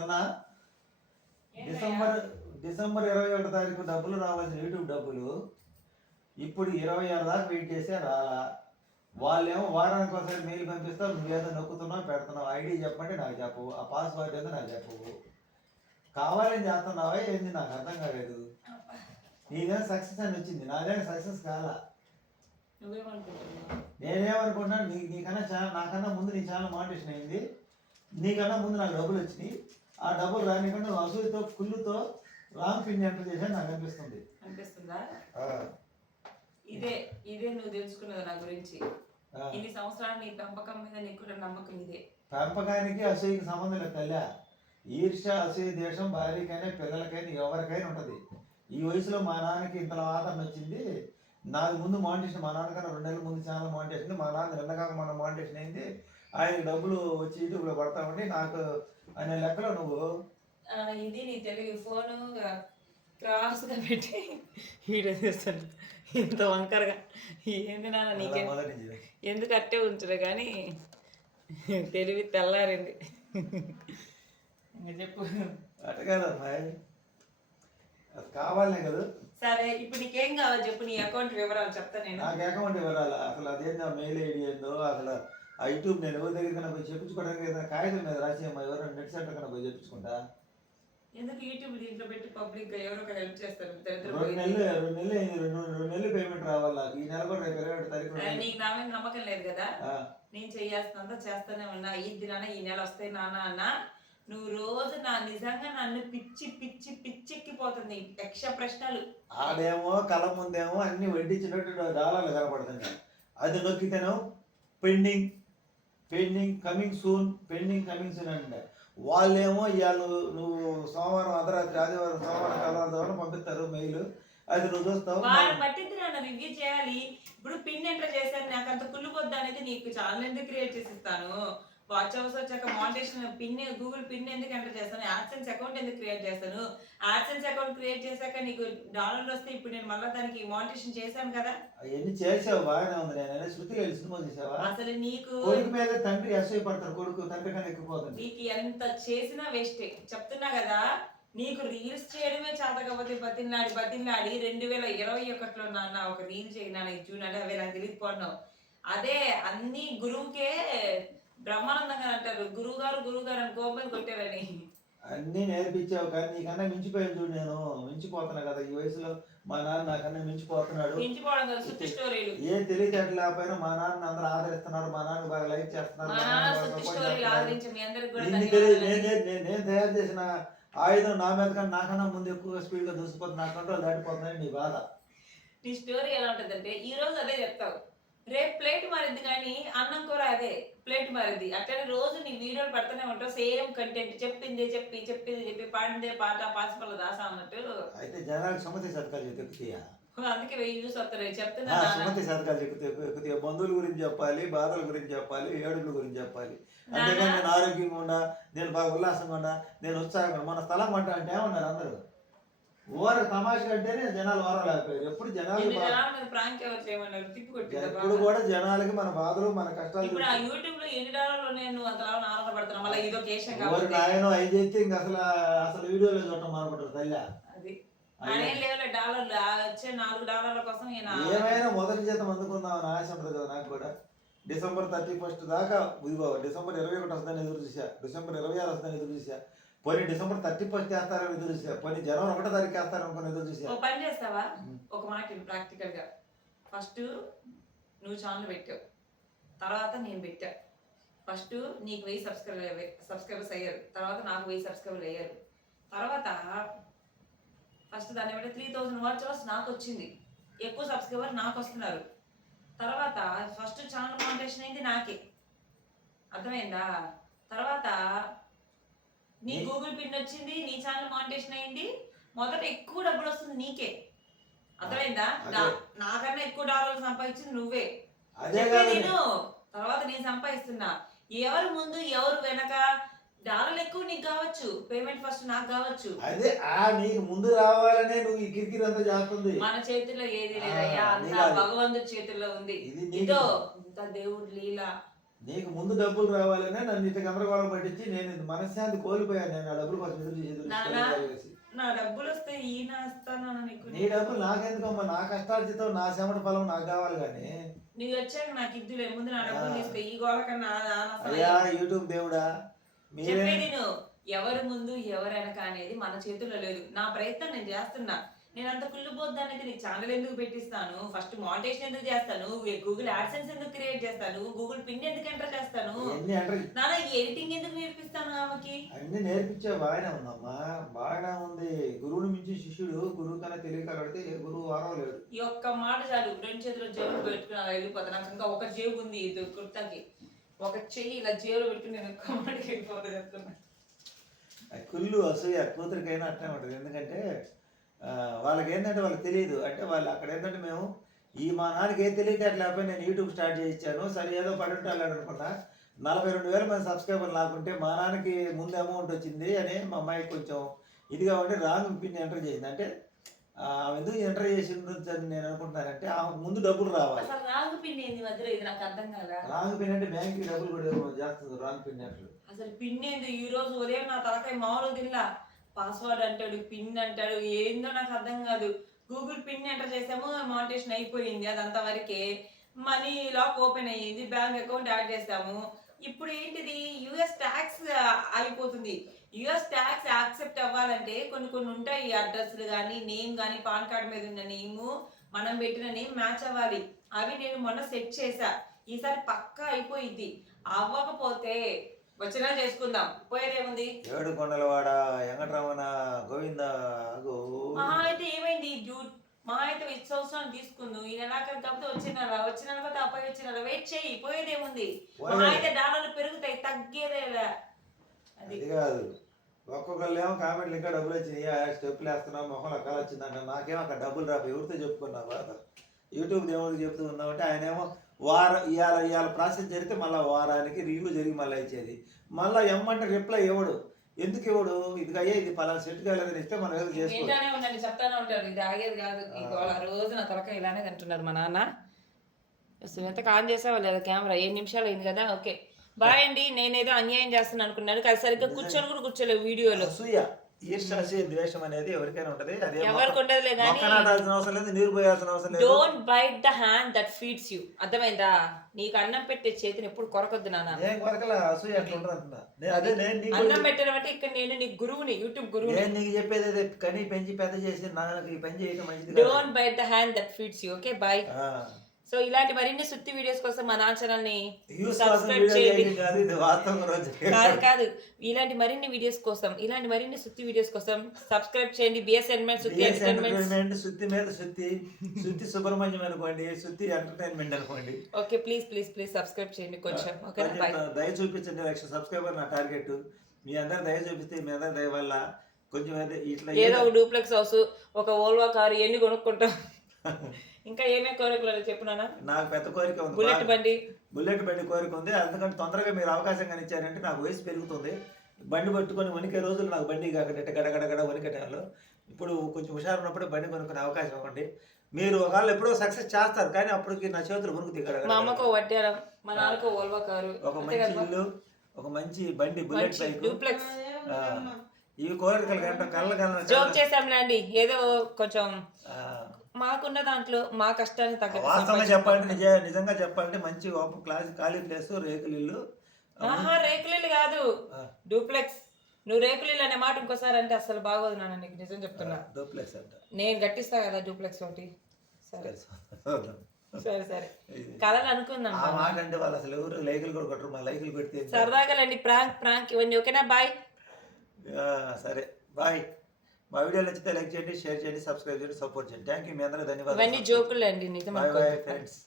సన్నా December December ఇరవై ఒకటో తారీఖు డబ్బులు రావాల్సిన యూట్యూబ్ డబ్బులు ఇప్పుడు ఇరవై ఆరు దాకా వెయిట్ చేస్తే రాలా. వాళ్ళేమో వారానికి ఒకసారి మెయిల్ పంపిస్తావు నువ్వేదో నొక్కుతున్నావు పెడుతున్నావు ఐడి చెప్పండి నాకు చెప్పు ఆ పాస్వర్డ్ ఏదో నాకు చెప్పు. కావాలని చేస్తున్నావా ఏంది నాకు అర్థం కాలేదు. నీదే సక్సెస్ అని వచ్చింది నాదే సక్సెస్ కాలా? నేనేమనుకుంటున్నాను నీ నీకన్నా చాలా నాకన్నా ముందు నీ చాలా మోటివేషన్ అయింది నీకన్నా ముందు నాకు డబ్బులు వచ్చినాయి ఆ డబ్బులు రానికుండా అసూయతో కుళ్ళుతో రాంగ్ పిన్ ఎంటర్ చేశాను నాకు అనిపిస్తుంది. అనిపిస్తుందా? ఇదే ఇదే నువ్వు తెలుసుకున్నది నా గురించి. ఇన్ని సంవత్సరాలు నీ పెంపకం మీద నీకు నమ్మకం ఇదే. పెంపకానికి అసూయకి సంబంధం లేదు తల్లి. ఈర్ష అసూయ దేశం భార్యకైనా పిల్లలకైనా ఎవరికైనా ఉంటుంది. ఈ వయసులో మా నాన్నకి ఇంతలో ఆదరణ వచ్చింది. నాకు ముందు మానిటేషన్ మా నాన్నకన్నా రెండు నెలల ముందు ఛానల్ మానిటేషన్ మా నాన్న నిన్నగాక మన మానిటేషన్ అయింది. ఆయనకి డబ్బులు వచ్చి యూట్యూబ్లో పడతా ఉండి నాకు అనే లెక్కలో నువ్వు ఇది నీ తెలుగు ఫోను క్రాస్గా పెట్టి వీడియో తీస్తాను ఇంత వంకరగా. ఏంది నాన్న నీకే. ఎందుకు అట్టే ఉంచరు కానీ తెలివి తెల్లారింది. ఇంకా చెప్పు. అట్ట కాదమ్మా అది కావాలనే కదా. సరే ఇప్పుడు నీకేం కావాలి చెప్పు నీ అకౌంట్ వివరాలు చెప్తా నేను. నాకు అకౌంట్ ఇవ్వాలి అసలు అదేందో మెయిల్ ఐడి ఏందో అసలు ఆ యూట్యూబ్ నేను ఎవరి దగ్గర పోయి చెప్పించుకోవడానికి ఏదైనా కాగితం మీద రాసి అమ్మా ఎవరైనా నెట్ సెంటర్ కన్నా పోయి చెప్పించుకుంటా? ఎందుకు యూట్యూబ్ దీంట్లో పెట్టి పబ్లిక్గా ఎవరో ఒక హెల్ప్ చేస్తారు? రెండు. నెలలు రెండు నెలలు అయింది రెండు రెండు నెలలు పేమెంట్ రావాలా? ఈ నెల కూడా రేపు ఇరవై ఒకటి తారీఖు ఆ, నీకు నా మీద నమ్మకం లేదు కదా? నేను చేయాల్సినంత చేస్తానే ఉన్నా. ఈ దినాన ఈ నెల వస్తాయి నాన్న అన్న నువ్వు రోజు నా నిజంగా నన్ను పిచ్చి పిచ్చి పిచ్చెక్కిపోతుంది. యక్ష ప్రశ్నలు. ఆడేమో కళ్ళ ముందేమో అన్ని వడ్డించినట్టు డాలర్లు కనపడుతున్నాయి. అది నొక్కితేనో pending pending coming soon pending coming soon అంటే వాళ్ళేమో ఇవాళ నువ్వు సోమవారం అర్ధరాత్రి ఆదివారం సోమవారం కలవారం పంపిస్తారు మెయిల్ అది నువ్వు చూస్తావు. వారం పట్టింది నన్ను రివ్యూ చేయాలి. ఇప్పుడు పిన్ ఎంటర్ చేశాను నాకు అంత కుళ్ళుకొద్దు అనేది నీకు ఛానల్ ఎందుకు క్రియేట్ చేసిస్తాను అవర్స్ వచ్చాక మానిటేషన్ పిన్ గూగుల్ పిన్ ఎందుకు ఎంటర్ చేస్తాను? యాడ్సెన్స్ అకౌంట్ ఎందుకు క్రియేట్ చేస్తాను? యాడ్సెన్స్ అకౌంట్ క్రియేట్ చేశాక నీకు డాలర్లు వస్తే ఇప్పుడు నేను మళ్ళీ దానికి మానిటేషన్ చేశాను కదా? అవన్నీ చేసావు బాగానే ఉంది. నేను శృతి సినిమా చూసావా? అసలు నీకు కొడుకు మీద తండ్రి అసూయ పడతారు. కొడుకు తండ్రి కన్నా ఎక్కిపోతుంది నీకు ఎంత చేసినా వేస్టే చెప్తున్నా కదా నీకు రీల్స్ చేయడమే చేతకపోతే బతిన్లాడి బతిన్లాడి రెండు వేల ఇరవై ఒకటిలో నాన్న ఒక రీల్ చేయనా జూన్ అంటే అవి నాకు తెలియకపోన్నావు అదే అన్ని గురువుకే బ్రహ్మానందంగా అంటారు గురువు గారు గురువు గారు అని కోపం కొట్టారని అన్నీ నేర్పించావు కానీ నీకన్నా మించిపోయాను చూడు నేను. మించిపోతున్నా కదా ఈ వయసులో. మా నాన్న నాకన్నా మించిపోతున్నాడు. మించిపోవడం కదా సుత్తి స్టోరీలు. ఏం తెలియటట్లు లేకపోయినా మా నాన్న అందరూ ఆదరిస్తున్నారు. మా నాన్న బాగా లైక్ చేస్తున్నారు. నేను తయారు చేసిన ఆయుధం నా మీద కన్నా నాకన్నా ముందు ఎక్కువ స్పీడ్గా దూసిపోతుంది నా కంట్రోల్ దాటిపోతుందని నీ బాధ. నీ స్టోరీ ఎలా ఉంటుందంటే ఈ రోజు అదే చెప్తావు. రేపు ప్లేట్ మారింది కానీ అన్నం కూర అదే ప్లేట్ మారింది. అట్లనే రోజు నీ వీడియోలు పెడతానే ఉంటావు. సేమ్ కంటెంట్ చెప్పింది చెప్పి చెప్పింది చెప్పి పాడిందే పాట పాసిపల్ల దాసా అన్నట్టు. అయితే జనాలకు సుమతి శతకాలు చెక్కుతాయా అందుకే వెయ్యి వ్యూస్ వస్తున్నాయి. చెప్తున్నా. సుమతి చెక్కుతాయి ఎక్కుతాయి బంధువుల గురించి చెప్పాలి బాధల గురించి చెప్పాలి ఏడుపుల గురించి చెప్పాలి. అంతేగాని నేను ఆరోగ్యంగా ఉన్నా నేను బాగా ఉల్లాసంగా ఉన్నా నేను ఉత్సాహంగా మన స్థలం అంటా అంటే ఏమన్నారు అందరూ? ఓర తమాష అంటేనే జనాలు ఓరలేకపోయారు. ఎప్పుడు జనాలు ప్రాంక్ ఎవరు చేయమన్నారు? తిప్పి కొట్టిందా ఎప్పుడు? కూడా జనాలకి మన బాధలు మన కష్టాలు ఇప్పుడు ఆ యూట్యూబ్లో ఎన్ని డాలర్లు నువ్వు అంతలా ఆనందపడుతున్నావు మళ్ళీ ఇదో కేశం కాబట్టి. నాయనో అవి చేస్తే ఇంక అసలు అసలు వీడియోలో చూడటం మానుకుంటారు తల్లి. అది. అనేం లేవులే డాలర్లు వచ్చే నాలుగు డాలర్ల కోసం ఏమైనా మొదటి జీతం అందుకుందాం అని ఆశ ఉంటుంది కదా నాకు కూడా. డిసెంబర్ థర్టీ ఫస్ట్ దాకా ఇదిగో డిసెంబర్ ఇరవై ఒకటి వస్తుందని ఎదురు చూసా డిసెంబర్ ఇరవై ఆరు వస్తుందని ఎదురు చూసా పోనీ డిసెంబర్ థర్టీ ఫస్ట్ వేస్తారని ఎదురు చూసా పోనీ జనవరి ఒకటో తారీఖు అనుకుని ఎదురు చూసా పని చేస్తావా. ఒక మాట ప్రాక్టికల్గా ఫస్ట్ నువ్వు ఛానల్ పెట్టావు. తర్వాత నేను పెట్టా. ఫస్ట్ నీకు వెయ్యి సబ్స్క్రైబర్ సబ్స్క్రైబర్స్ అయ్యారు. తర్వాత నాకు వెయ్యి సబ్స్క్రైబర్లు అయ్యారు. తర్వాత ఫస్ట్ దాన్ని బట్టి త్రీ థౌసండ్ వాచ్ అవర్స్ నాకు వచ్చింది. ఎక్కువ సబ్స్క్రైబర్ నాకు వస్తున్నారు. తర్వాత ఫస్ట్ ఛానల్ కాంటెస్ట్ అయింది నాకే. అర్థమైందా? తర్వాత నీ గూగుల్ పిన్ వచ్చింది నీ ఛానల్ మానిటేషన్ అయింది మొదట ఎక్కువ డబ్బులు వస్తుంది నీకే. అర్థమైందా. నాకన్నా ఎక్కువ డాలర్లు సంపాదించింది నువ్వే. విను. తర్వాత నేను సంపాదిస్తున్నా. ఎవరు ముందు ఎవరు వెనక? డాలర్లు ఎక్కువ నీకు కావచ్చు పేమెంట్ ఫస్ట్ నాకు కావచ్చు. అదే ఆ నీకు ముందు రావాలనే నువ్వు ఈ కిరికిరి అంతా చేస్తుంది. మన చేతుల్లో ఏది లేదయ్యా అంతా. భగవంతుడి చేతుల్లో ఉంది. ఇదో ఇంత దేవుడు లీల. నీకు ముందు డబ్బులు రావాలనే నన్ను ఇంత గందరగోళం పట్టించి నేను మనశ్శాంతి కోల్పోయాను. నేను ఆ డబ్బుల కోసం ఎదురు చేసి నానా. నా డబ్బులు వస్తే ఈయన నీకు? నీ డబ్బులు నాకెందుకమ్మా? నా కష్టార్జితం నా చెమట ఫలం నాకు కావాలి కానీ. నువ్వు వచ్చాక నాకు ఇద్దులే ముందు నా డబ్బులు తీసుకో ఈ గోళ కన్నా అయ్యా యూట్యూబ్ దేవుడా మీరే చెప్పేది నువ్వు ఎవరు ముందు ఎవరు వెనక అనేది మన చేతుల్లో లేదు. నా ప్రయత్నం నేను చేస్తున్నా. నేను అంత కుళ్ళిపోద్ది అనేది నీ ఛానల్ ఎందుకు పెట్టిస్తాను? ఫస్ట్ మానిటేషన్ ఎందుకు చేస్తాను? గూగుల్ యాడ్సెన్స్ ఎందుకు క్రియేట్ చేస్తాను? గూగుల్ పిన్ ఎందుకు ఎంటర్ చేస్తాను? నాన్న ఎడిటింగ్ ఎందుకు నేర్పిస్తాను ఆమెకి? అన్ని నేర్పించే బాగానే ఉందమ్మా. బాగానే ఉంది. గురువుని మించి శిష్యుడు గురువు కన్నా తెలియకడితే ఏ గురువు వారం లేడు. ఈ ఒక్క మాట చాలు. రెండు చేతులు జేబులు పెట్టుకుని అలా వెళ్ళిపోతా నాకు ఇంకా ఒక జేబు ఉంది ఇది కుర్తాకి. ఒక చెయ్యి ఇలా జేబులో పెట్టుకుని నేను ఒక్క మాటకి వెళ్ళిపోతా చెప్తున్నా. ఆ కుళ్ళు అసూయ కూతురికైనా అట్నే ఉంటుంది. ఎందుకంటే వాళ్ళకి ఏంటంటే వాళ్ళకి తెలియదు అంటే వాళ్ళు అక్కడ ఏంటంటే మేము ఈ మా నాన్నకి ఏం తెలియదు అట్లా నేను యూట్యూబ్ స్టార్ట్ చేయించాను. సరే ఏదో పడి ఉంటాను అనుకున్నా నలభై రెండు వేల మంది సబ్స్క్రైబర్ లాకుంటే మా నాన్నకి ముందు అమౌంట్ వచ్చింది అని మా అమ్మాయి కొంచెం ఇదిగా ఉండి రాంగ్ పిన్ ఎంటర్ చేసింది అంటే ఆమె ఎందుకు ఎంటర్ చేసి ఉండొచ్చని నేను అనుకుంటున్నానంటే ఆమెకు ముందు డబ్బులు రావాలి. రాంగ్ పిన్ ఏంది మధ్యలో? ఇది నాకు అర్థం కాదా రాంగ్ పిన్ అంటే బ్యాంక్కి డబ్బులు కూడా చేస్తుంది రాంగ్ పిన్ ఎంటర్ అసలు పిన్ ఏంది? ఈ రోజు ఉదయం నా తలకాయ మామూలు తిల్లా పాస్వర్డ్ అంటాడు పిన్ అంటాడు ఏందో నాకు అర్థం కాదు. గూగుల్ పిన్ ఎంటర్ చేసాము మానిటేషన్ అయిపోయింది అదంతా వరకే. మనీ లాక్ ఓపెన్ అయ్యింది బ్యాంక్ అకౌంట్ యాడ్ చేసాము. ఇప్పుడు ఏంటిది? యుఎస్ ట్యాక్స్ అయిపోతుంది యుఎస్ ట్యాక్స్ యాక్సెప్ట్ అవ్వాలంటే కొన్ని కొన్ని ఉంటాయి అడ్రస్లు కానీ నేమ్ కానీ పాన్ కార్డ్ మీద ఉన్న నేము మనం పెట్టిన నేమ్ మ్యాచ్ అవ్వాలి. అవి నేను మొన్న సెట్ చేశా ఈసారి పక్కా అయిపోయింది అవ్వకపోతే వచ్చినా చేసుకుందాం. పోయేదేముంది? ఏడు కొండలవాడ వెంకటరమణ గోవింద మహా అయితే ఏమైంది? జూట్ మహా అయితే ఈ సంవత్సరం తీసుకుందు. ఈ నెలాఖరు కాకపోతే వచ్చిన నెల వచ్చిన కాకపోతే అబ్బాయి వచ్చిన నెల వెయిట్ చేయి పోయేదేముంది? మహా అయితే డాలర్లు పెరుగుతాయి తగ్గేదేలా. అది కాదు. ఒక్కొక్కళ్ళు ఏమో కామెంట్లు ఇంకా డబ్బులు వచ్చినాయి. స్టెప్లు వేస్తున్నావు మొహం అక్కడ వచ్చిందంట. నాకేమో అక్కడ డబ్బులు రాపు ఎవరితో చెప్పుకున్నా బాధ యూట్యూబ్ దేవుడికి చెప్తూ ఉన్నామంటే ఆయన ఏమో వారం ఇవాళ ఇవాళ ప్రాసెస్ జరిగితే మళ్ళీ వారానికి రివ్యూ జరిగి మళ్ళీ ఇచ్చేది. మళ్ళీ ఎమ్మంటే రిప్లై ఇవ్వడు. ఎందుకు ఇవ్వడు? ఇది అయ్యే ఇది పలానా సెట్ కాలేదని ఇస్తే మనం ఏదో ఉండండి చెప్తానే ఉంటారు ఇది ఆగేది కాదు. రోజు నా తలక ఇలానే తింటున్నారు మా నాన్న. సునీత కాన్ చేసావా లేదా కెమెరా? ఏడు నిమిషాలు అయింది కదా? ఓకే. బాయ్ అండి. నేనేదో అన్యాయం చేస్తాను అనుకున్నాను. కానీ సరిగ్గా కూర్చొని కూడా కూర్చోలేదు వీడియోలో. అసూయ ఈర్ష్యాసూయ ద్వేషం అనేది ఎవరికైనా ఉంటది. అదే ఎవరికి ఉండదులే కానీ అవసరం లేదు నీరు పోయాల్సిన అవసరం లేదు. Don't bite the hand that feeds you అర్థమైందా? నీకు అన్నం పెట్టే చేతిని ఎప్పుడు కొరకొద్దు నాన్న. నేను కొరకల? అసూయ అట్లా ఉండదు నేను అదే నేను నీకు అన్నం పెట్టడం అంటే ఇక్కడ నేను నీ గురువుని యూట్యూబ్ గురువుని. నేను నీకు చెప్పేది అదే. కని పెంచి పెద్ద చేసి నాకు పని చేయడం మంచిది. Don't bite the hand that feeds you okay ఆ. సో ఇలాంటి మరిన్ని సుత్తి వీడియోస్ కోసం మా నాన్న ఛానల్ని సబ్స్క్రైబ్ చేయండి. కాదు కాదు ఇలాంటి మరిన్ని వీడియోస్ కోసం ఇలాంటి మరిన్ని సుత్తి వీడియోస్ కోసం సబ్స్క్రైబ్ చేయండి. బిఎస్ ఎన్మెంట్ సుత్తి ఎంటర్టైన్మెంట్ ఎంటర్టైన్మెంట్ సుత్తి మీద సుత్తి సుత్తి సుబ్రహ్మణ్యం అనుకోండి సుత్తి ఎంటర్టైన్మెంట్ అనుకోండి. Okay please please please subscribe చేయండి కొంచెం. కొంచెం బాయ్ దయ చూపించండి లక్ష సబ్స్క్రైబర్ నా టార్గెట్. మీ అందరు దయ చూపిస్తే మీ అందరి దయ వల్ల కొంచెం ఇట్లా ఏదో ఒక డూప్లెక్స్ హౌస్ ఒక ఓల్వా కారు ఎన్ని కొనుక్కుంటాం? ఇంకా ఏమేమి కోరికలు చెప్పు నాన్న. నాకు పెద్ద కోరిక ఉంది. బుల్లెట్. బండి. బుల్లెట్ బండి కోరిక ఉంది. అందుకని తొందరగా మీరు అవకాశం కానీ ఇచ్చారంటే నాకు వయసు పెరుగుతుంది. బండి పట్టుకొని వణికే రోజులు నాకు బండి కాకుండా గడగడగడ వణికే టైంలో ఇప్పుడు కొంచెం హుషారు ఉన్నప్పుడు బండి కొనుక్కునే అవకాశం ఇవ్వండి. మీరు ఒకవేళ ఎప్పుడో సక్సెస్ చేస్తారు కానీ అప్పటికి నా చేతులు వణుకుతాయి మా గడగడ అమ్మకు వడ్డారం మా నాన్నకు ఓల్వా కారు. ఒక మంచి ఇల్లు ఒక మంచి బండి బుల్లెట్ బైక్. డూప్లెక్స్. ఇవి కోరికలు కంటే కళ్ళ జోక్ చేసాంలే అండి ఏదో కొంచెం మాకున్న దాంట్లో మా కష్టాన్ని తగ్గట్టు వాస్తవంగా. చెప్పాలంటే నిజ నిజంగా చెప్పాలంటే మంచి ఒక క్లాస్ ఖాళీ ప్లేస్ రేకులు ఇల్లు. ఆహా రేకులిల్లు కాదు. ఆ. డూప్లెక్స్. నువ్వు రేకులిల్లు అనే మాట ఇంకోసారి అంటే అసలు బాగోదు నాన్న నీకు నిజం చెప్తున్నా. డూప్లెక్స్ అంట. నేను గట్టిస్తా కదా డూప్లెక్స్ ఒకటి. సరే. సరే. సరే కథలు అనుకుందాం ఆ మాట అంటే వాళ్ళు అసలు ఎవరు లైకులు కూడా కొట్టరు మా లైకులు పెడితే? సరదాగా ప్రాంక్ ప్రాంక్. ఇవన్నీ ఓకేనా? బాయ్. సరే. బాయ్. మా వీడియో నచ్చితే లైక్ చేయండి షేర్ చేయండి సబ్స్క్రైబ్ చేయండి సపోర్ట్ చేయండి. థ్యాంక్ యూ మీ అందరూ ధన్యవాదాలు. జోకులు అండి బాయ్ బాయ్. ఫ్రెండ్స్